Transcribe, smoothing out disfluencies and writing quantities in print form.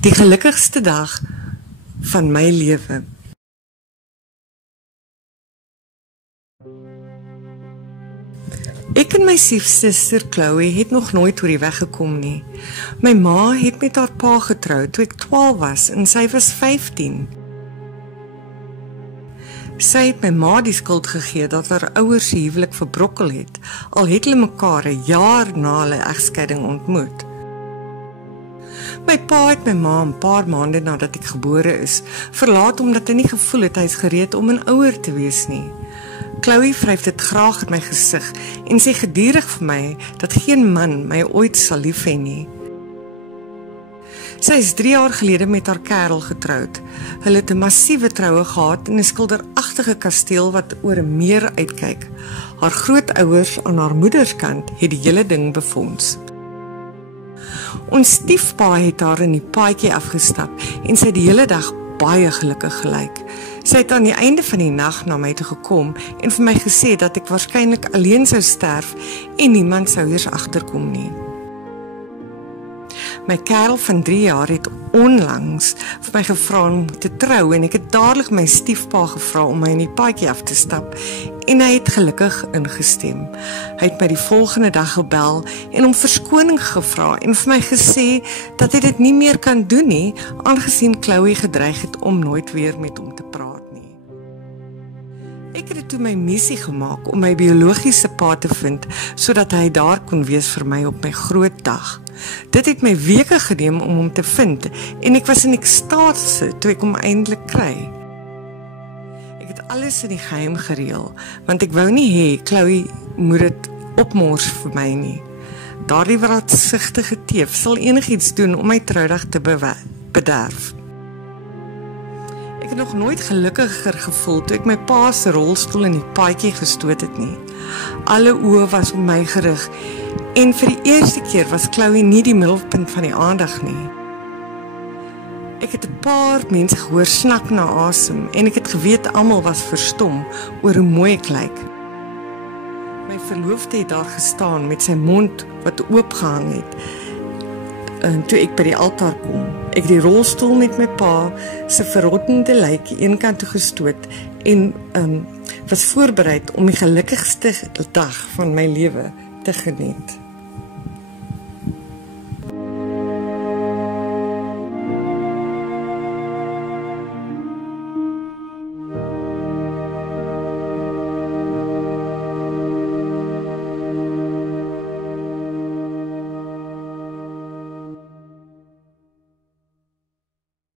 Die gelukkigste dag van my lewe. Ek en my stiefsuster Chloe het nog nooit oor die weg gekom nie. My ma het met haar pa getrou toe ek 12 was en sy was 15. Sy het my ma die skuld gegee dat haar ouers se huwelik verbrokkel het, al het hulle mekaar 'n jaar na hulle egskeiding ontmoet. My pa het my ma 'n paar maande nadat ek gebore is, verlaat omdat hy nie gevoel het hy is gereed om 'n ouer te wees nie. Chloe vryf dit graag in my gesig en sê gedurig vir my dat geen man my ooit sal lief hê nie. Sy is 3 jaar gelede met haar kerel getroud. Hulle het 'n massiewe troue gehad in 'n skilderagtige kasteel wat oor 'n meer uitkyk. Haar grootouers aan haar moederskant het die hele ding befonds. Ons stiefpa het haar in die paadjie afgestap en sy het die hele dag baie gelukkig gelyk. Sy het aan die einde van die nag na my toe gekom en vir my gesê dat ek waarskynlik alleen sou sterf en niemand sou eers agterkom nie. My kerel van 3 jaar het onlangs vir my gevra om te trou en ek het dadelik my stiefpa gevra om my in die paadjie af te stap en hy het gelukkig ingestem. Hy het my die volgende dag gebel en om verskoning gevra en vir my gesê dat hy dit nie meer kan doen nie, aangesien Chloe gedreig het om nooit weer met hom te praat nie. Ek het toe my missie gemaak om my biologiese pa te vind, sodat hy daar kon wees vir my op my groot dag. Dit het my weke geneem om hom te vind en ek was in ekstase toe ek hom eintlik kry. Ek het alles in die geheim gereël, want ek wou nie hê Chloe moet dit opmors vir my nie. Daardie wraaksigtige teef sal enigiets doen om my troudag te bederf. Ek het nog nooit gelukkiger gevoel toe ek my pa se rolstoel in die paadjie gestoot het nie. Alle oë was op my gerig en vir die eerste keer was Chloe nie die middelpunt van die aandag nie. Ek het 'n paar mense gehoor snak na asem en ek het geweet almal was verstom oor hoe mooi ek lyk. My verloofde het daar gestaan met sy mond wat oopgehang het. En toe ek by die altaar kom, ek het die rolstoel met my pa se verrottende lijk eenkant toe gestoot en was voorberei om die gelukkigste dag van my lewe te geniet.